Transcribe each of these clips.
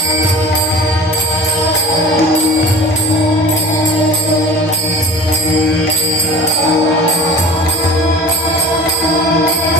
Thank you.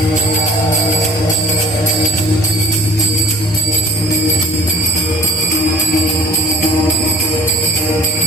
Thank you.